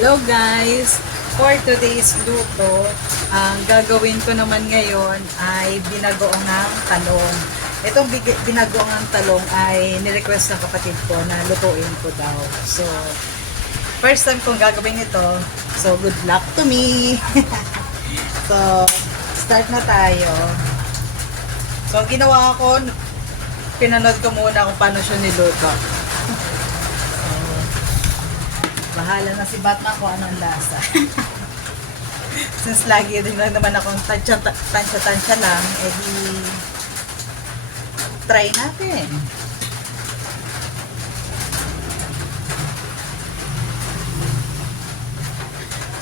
Hello guys! For today's luto, ang gagawin ko naman ngayon ay binagoong ng talong. Itong binagoong ng talong ay nirequest ng kapatid ko na lutuin ko daw. So, first time kong gagawin ito. So, good luck to me! So, start na tayo. So, ginawa ko, pinanood ko muna kung paano siya niluto. Bahala na si Batman kung anong lasa. Since lagi din lang naman akong tansya-tansya lang, edi try natin.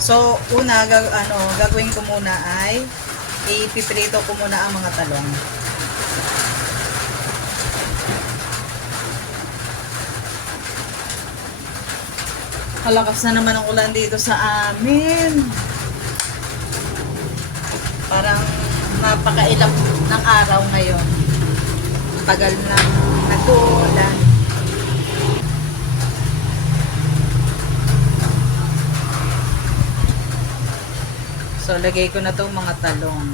So, una, gagawin ko muna ay ipiprito ko muna ang mga talong. Malakas na naman ang ulan dito sa amin. Parang napakailap ng araw ngayon. Tagal na nag-uulan. So, lagay ko na itong mga talong.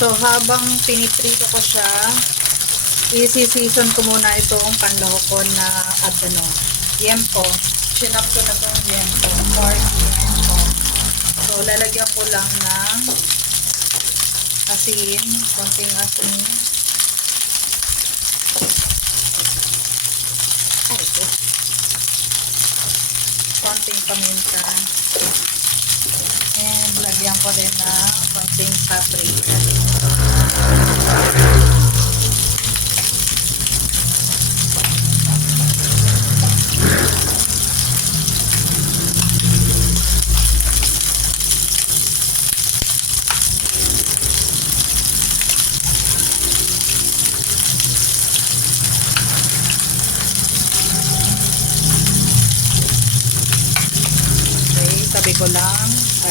So, habang piniprito ko siya, isi-season ko muna itong panlahok ko na yempo. Chinap ko na itong yempo, pork yempo. So, lalagyan ko lang ng asin, konting asin. Ito. Konting paminta. And lagyan ko rin ng konting paprika. Okay, tabi ko lang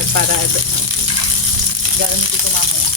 para gamitin ko mamaya.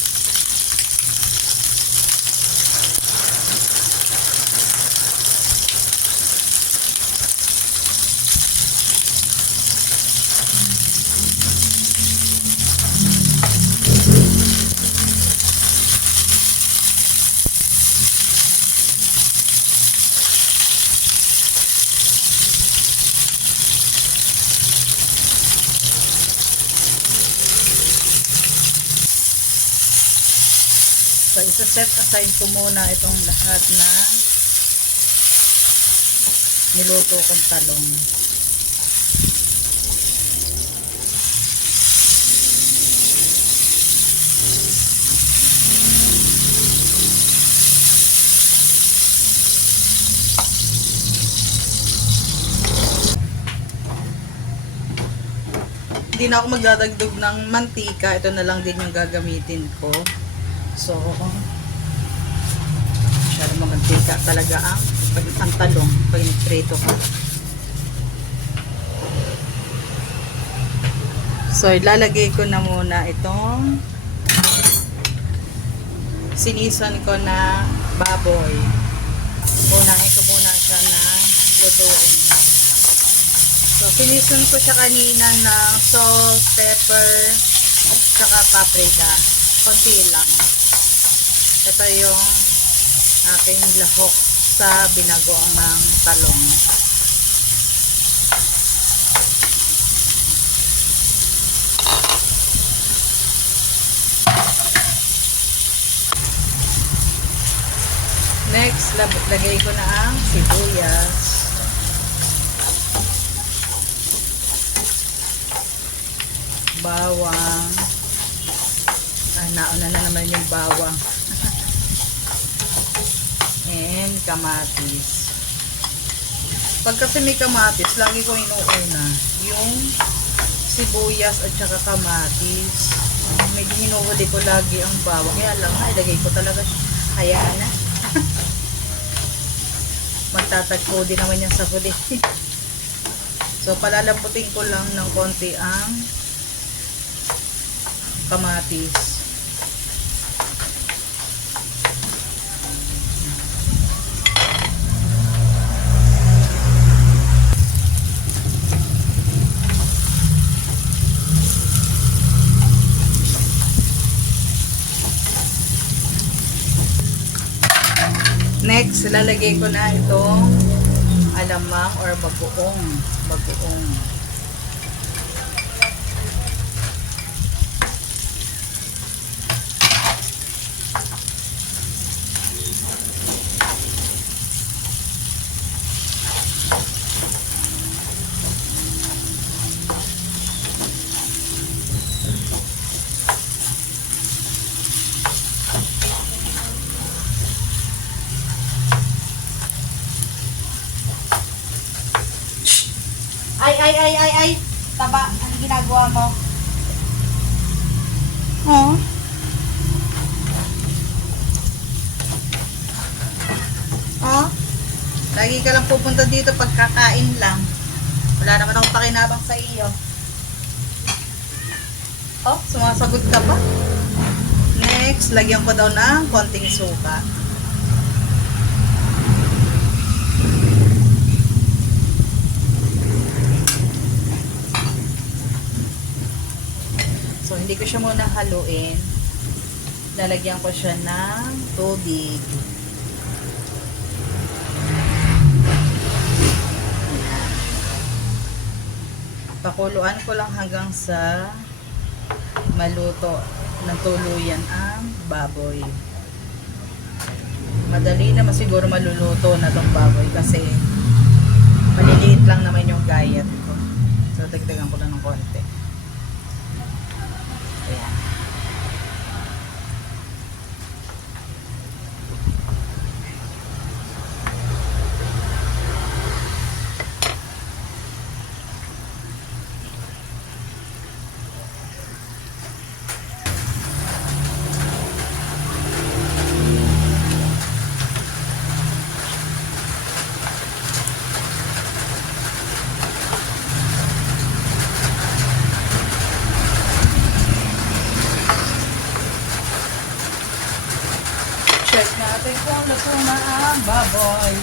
So, isa-set aside ko muna itong lahat na niluto kong talong. Hindi na ako magdadagdag ng mantika. Ito na lang din yung gagamitin ko. So, masyadong mamantika talaga ang talong pag prito ko. So, ilalagay ko na muna itong sinison ko na baboy. Unahin ko muna siya na lutuin. So, sinison ko siya kanina ng salt, pepper, saka paprika. Konti lang. Ito yung aking lahok sa binagoong ng talong. lagay ko na ang sibuyas. Bawang. Nauna na naman yung bawang. And kamatis. Pag kasi may kamatis, lagi ko inuuna yung sibuyas at saka kamatis. Medyo hinuhuli ko lagi ang bawang. Kaya lang, ilagay ko talaga siya. Hayaan na. Magtatagpo din naman yan sa huli. So, palalaputin ko lang ng konti ang kamatis. Next, lalagay ko na itong alamang or bagoong. Bagoong. Ay, taba, ang ginagawa mo? Oh. Oh. Lagi ka lang pupunta dito pagkakain lang. Wala naman akong pakinabang sa iyo. Oh, sumasagot ka pa. Next, lagyan ko daw ng konting suka. So, hindi ko siya muna haluin. Lalagyan ko siya ng tubig. Pakuluan ko lang hanggang sa maluto ng tuluyan ang baboy. Madali naman siguro maluluto na tong baboy kasi maliliit lang naman yung gayat ko. So, dagdagan ko lang ng konti. Ayan. Check natin kung luto na ang baboy.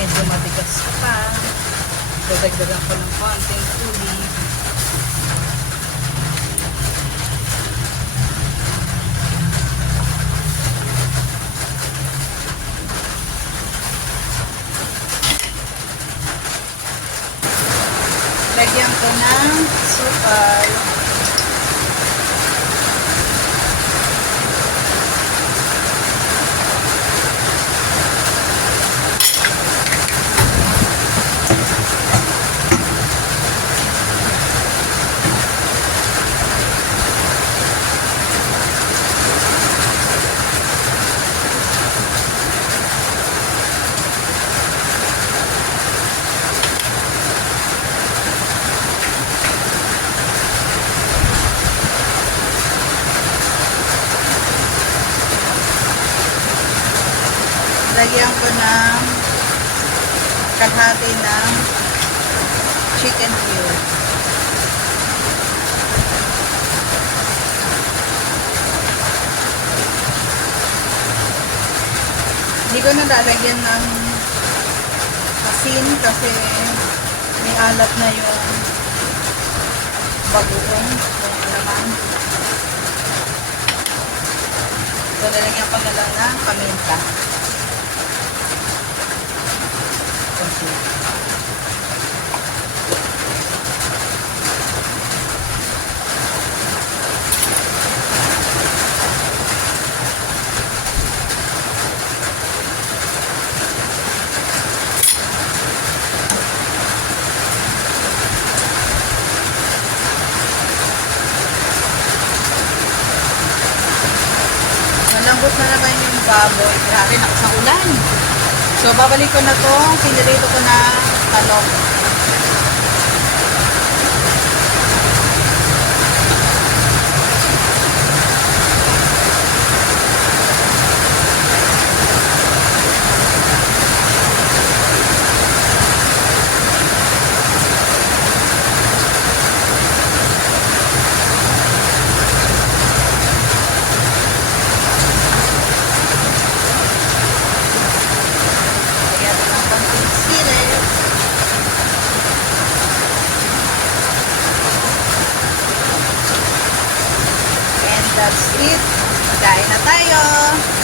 Medyo matigas pa. So, dagdagan ko ng konting tubig. Lagyan ko ng sukal. Lagyan ko ng kalahati ng chicken cube. Hindi ko na lalagyan ng asin kasi may alat na yung bagoong, yung alaman. So, lalagyan ko na lang ng paminta. lumambot na naman yung baboy. Grabe, nakas ng ulan. So, babalik ko na tong pinirito ko na talong. Lagyan ko ng konting sili. And that's it. Kain na tayo.